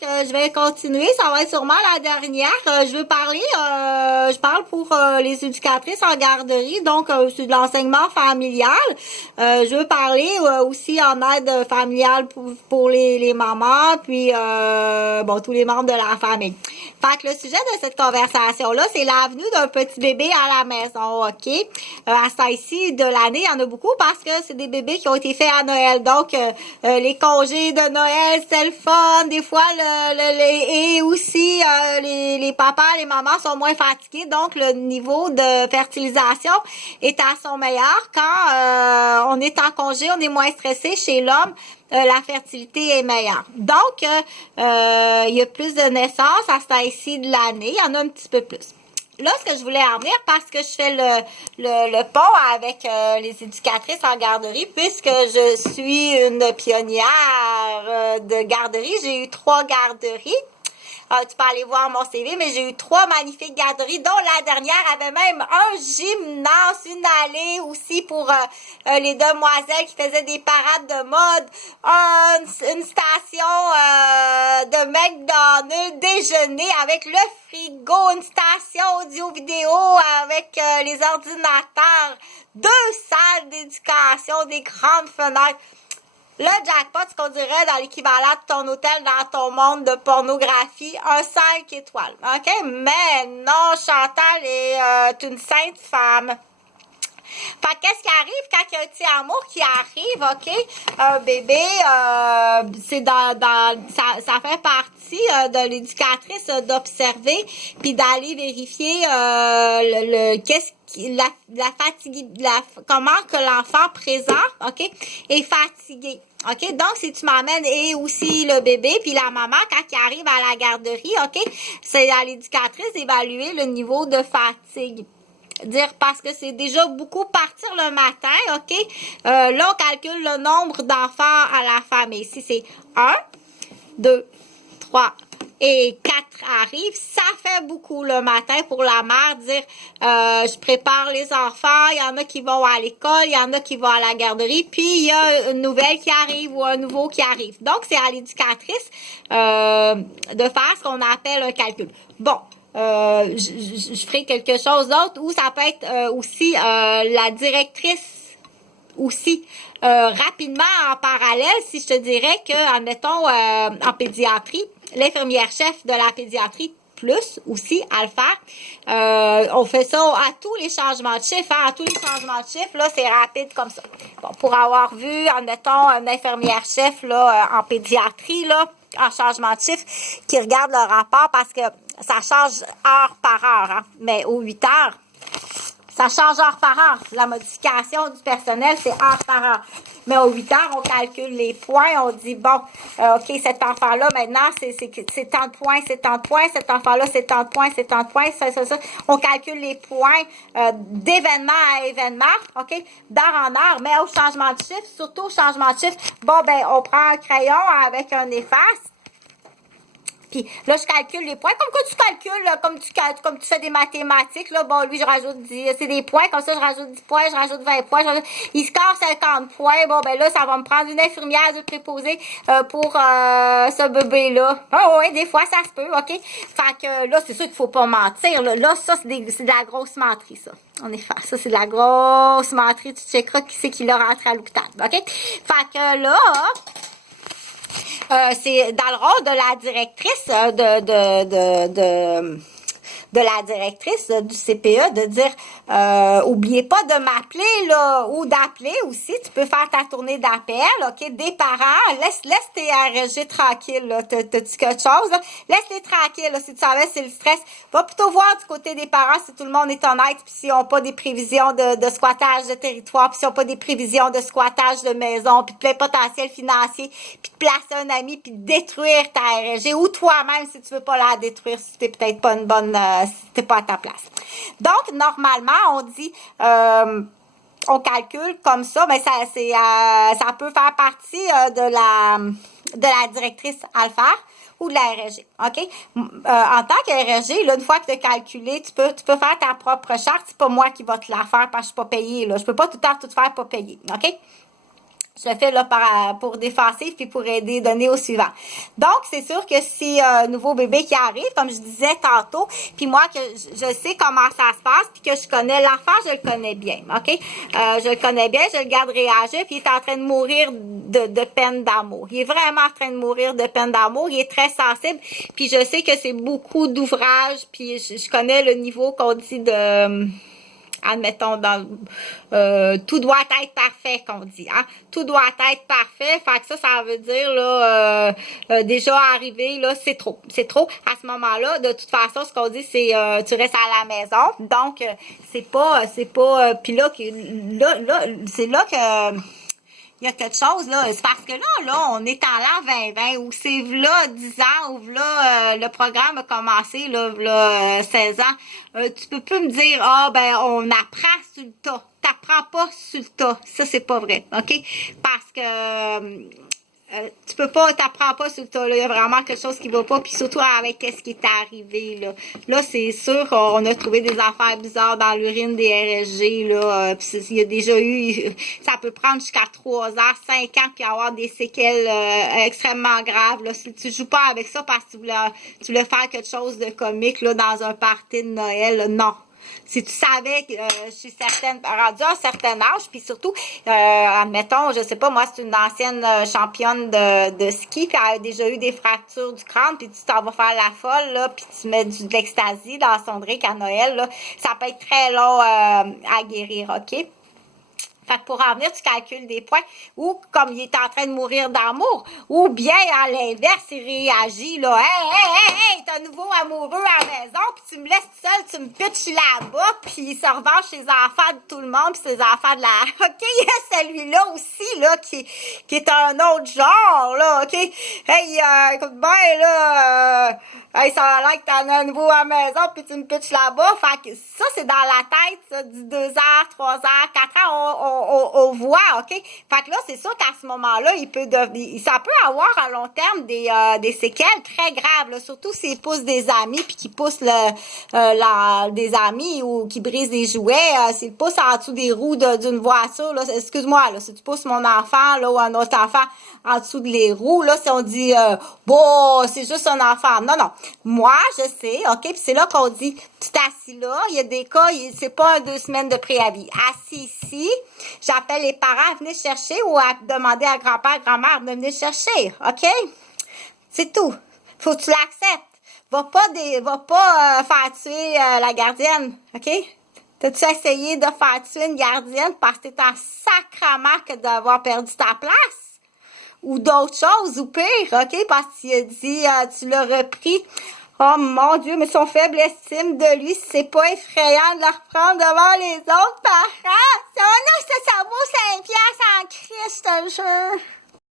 je vais continuer. Ça va être sûrement la dernière. Je veux parler, je parle pour les éducatrices en garderie, donc c'est de l'enseignement familial. Je veux parler aussi en aide familiale pour les mamans, puis bon, tous les membres de la famille. Fait que le sujet de cette conversation-là, c'est l'avenue d'un petit bébé à la maison, OK? À ce temps-ci de l'année, il y en a beaucoup parce que c'est des bébés qui ont été faits à Noël. Donc, les congés de Noël, c'est le fun. Des fois, et aussi, les papas, les mamans sont moins fatigués. Donc, le niveau de fertilisation est à son meilleur. Quand on est en congé, on est moins stressé. Chez l'homme, la fertilité est meilleure. Donc, il y a plus de naissances à ce temps-ci de l'année. Il y en a un petit peu plus. Là, ce que je voulais en venir, parce que je fais le pont avec les éducatrices en garderie, puisque je suis une pionnière de garderie. J'ai eu 3 garderies. Tu peux aller voir mon CV, mais j'ai eu 3 magnifiques garderies, dont la dernière avait même un gymnase, une allée aussi pour les demoiselles qui faisaient des parades de mode, une station de McDonald's, déjeuner avec le frigo, une station audio-vidéo avec les ordinateurs, 2 salles d'éducation, des grandes fenêtres. Le jackpot, ce qu'on dirait dans l'équivalent de ton hôtel dans ton monde de pornographie, un 5 étoiles, OK? Mais non, Chantal est une sainte femme. Fait qu'est-ce qui arrive quand il y a un petit amour qui arrive, OK? Un bébé, c'est ça fait partie de l'éducatrice d'observer puis d'aller vérifier comment que l'enfant présent, OK, est fatigué. OK? Donc, si tu m'amènes et aussi le bébé puis la maman, quand il arrive à la garderie, OK, c'est à l'éducatrice d'évaluer le niveau de fatigue. Dire parce que c'est déjà beaucoup partir le matin, OK? Là, on calcule le nombre d'enfants à la famille. Si c'est 1, 2, 3 et 4 arrivent, ça fait beaucoup le matin pour la mère. Dire, je prépare les enfants, il y en a qui vont à l'école, il y en a qui vont à la garderie, puis il y a une nouvelle qui arrive ou un nouveau qui arrive. Donc, c'est à l'éducatrice de faire ce qu'on appelle un calcul. Bon. Je ferai quelque chose d'autre ou ça peut être aussi la directrice aussi rapidement en parallèle, si je te dirais que, admettons, en pédiatrie, l'infirmière-chef de la pédiatrie plus aussi à le faire. On fait ça à tous les changements de chiffres. Hein? À tous les changements de chiffres, là, c'est rapide comme ça. Bon, pour avoir vu, admettons, une infirmière-chef là en pédiatrie, là, en changement de chiffre, qui regarde le rapport parce que ça change heure par heure, hein? Mais aux 8 heures, ça change heure par heure. La modification du personnel, c'est heure par heure. Mais aux 8 heures, on calcule les points. On dit, bon, OK, cet enfant-là, maintenant, c'est tant de points, c'est tant de points. Cet enfant-là, c'est tant de points, c'est tant de points. Ça. On calcule les points d'événement à événement, OK, d'heure en heure. Mais au changement de chiffre, surtout au changement de chiffre, bon, ben, on prend un crayon avec un efface. Puis là, je calcule les points. Comme que tu calcules, là, comme tu fais des mathématiques, là, bon, lui, je rajoute 10, c'est des points, comme ça, je rajoute 10 points, je rajoute 20 points, il score 50 points. Bon, ben là, ça va me prendre une infirmière de préposée pour ce bébé-là. Ah oui, des fois, ça se peut, OK? Fait que là, c'est sûr qu'il faut pas mentir. Là, ça, c'est de la grosse menterie, ça. En effet, ça, c'est de la grosse menterie. Tu checkeras qui c'est qui l'a rentré à l'hôpital, OK? Fait que là... c'est dans le rôle de la directrice de la directrice du CPE de dire oubliez pas de m'appeler là ou d'appeler aussi, tu peux faire ta tournée d'appel, OK, des parents, laisse tes RSG tranquilles là, t'as-tu quelque chose là? Laisse-les tranquilles là, si tu savais c'est le stress, va plutôt voir du côté des parents si tout le monde est honnête puis s'ils n'ont pas des prévisions de squattage de territoire, puis s'ils n'ont pas des prévisions de squattage de maison, puis de plein potentiel financier, puis de placer un ami puis de détruire ta RSG ou toi-même si tu veux pas la détruire, si t'es peut-être pas une bonne si t'es pas à ta place. Donc, normalement, on dit, on calcule comme ça, mais ça peut faire partie de la directrice à le faire ou de la RSG, OK? En tant que RSG, là, une fois que tu as calculé, tu peux faire ta propre charte. C'est pas moi qui va te la faire parce que je suis pas payée, là. Je peux pas tout le temps tout faire pas payée, OK? Je le fais là pour défensif puis pour aider, donner au suivant. Donc, c'est sûr que si un nouveau bébé qui arrive, comme je disais tantôt, puis moi, que je sais comment ça se passe, puis que je connais l'enfant, je le connais bien, OK? Je le connais bien, je le garde réagir, puis il est en train de mourir de peine d'amour. Il est vraiment en train de mourir de peine d'amour. Il est très sensible, puis je sais que c'est beaucoup d'ouvrages, puis je connais le niveau qu'on dit de... admettons, tout doit être parfait, qu'on dit, hein. Tout doit être parfait. Fait que ça veut dire, là, déjà arrivé, là, c'est trop. C'est trop. À ce moment-là, de toute façon, ce qu'on dit, c'est, tu restes à la maison. Donc, c'est pas, puis là, c'est là que, il y a quelque chose, là. C'est parce que là, on est en l'an 2020, ou c'est là 10 ans, ou là, le programme a commencé, là 16 ans. Tu peux plus me dire, on apprend sur le tas. T'apprends pas sur le tas. Ça, c'est pas vrai, OK? Parce que, tu peux pas, t'apprends pas sur le tas, là. Il y a vraiment quelque chose qui va pas, puis surtout avec ce qui est arrivé, là. Là, c'est sûr qu'on a trouvé des affaires bizarres dans l'urine des RSG, là. Puis il y a déjà eu, ça peut prendre jusqu'à 3 ans, 5 ans, puis avoir des séquelles extrêmement graves, là. Si tu joues pas avec ça parce que tu voulais faire quelque chose de comique, là, dans un party de Noël, là, non. Si tu savais que je suis certaine, rendue à un certain âge, puis surtout, admettons, je sais pas, moi, c'est une ancienne championne de ski, puis elle a déjà eu des fractures du crâne, puis tu t'en vas faire la folle, là, puis tu mets de l'ecstasy dans son drink à Noël, là, ça peut être très long à guérir, OK? Fait que pour en venir, tu calcules des points. Ou comme il est en train de mourir d'amour. Ou bien, à l'inverse, il réagit, là. Hey, t'es un nouveau amoureux à la maison, puis tu me laisses seule, tu me pitches là-bas, puis il se revanche chez les enfants de tout le monde, puis ses enfants de la... OK, il y a celui-là aussi, là, qui est un autre genre, là, OK? Hey, écoute bien, là... Hey, ça a l'air que t'en as un nouveau à la maison, puis tu me pitches là-bas. Fait que ça, c'est dans la tête, ça, du 2 heures, 3 heures, 4 heures, on voit, OK? Fait que là, c'est sûr qu'à ce moment-là, ça peut avoir à long terme des séquelles très graves, là, surtout s'il pousse des amis, puis qu'il pousse des amis ou qui brise des jouets, s'il pousse en dessous des roues d'une voiture, là, excuse-moi, là, si tu pousses mon enfant, là, ou un autre enfant en dessous de les roues, là, si on dit, c'est juste un enfant. Non, non. Moi, je sais, OK, puis c'est là qu'on dit, tu t'assis là, il y a des cas, c'est pas 2 semaines de préavis. Assis ici, j'appelle les parents à venir chercher ou à demander à grand-père, grand-mère de venir chercher, OK? C'est tout. Faut que tu l'acceptes. Va pas faire tuer la gardienne, OK? T'as-tu essayé de faire tuer une gardienne parce que t'es en sacrament que d'avoir perdu ta place? Ou d'autres choses, ou pire, OK? Parce qu'il a dit, tu l'as repris. Oh mon Dieu, mais son faible estime de lui, c'est pas effrayant de le reprendre devant les autres parents. Ça vaut 5 piastres en Christ, je te jure.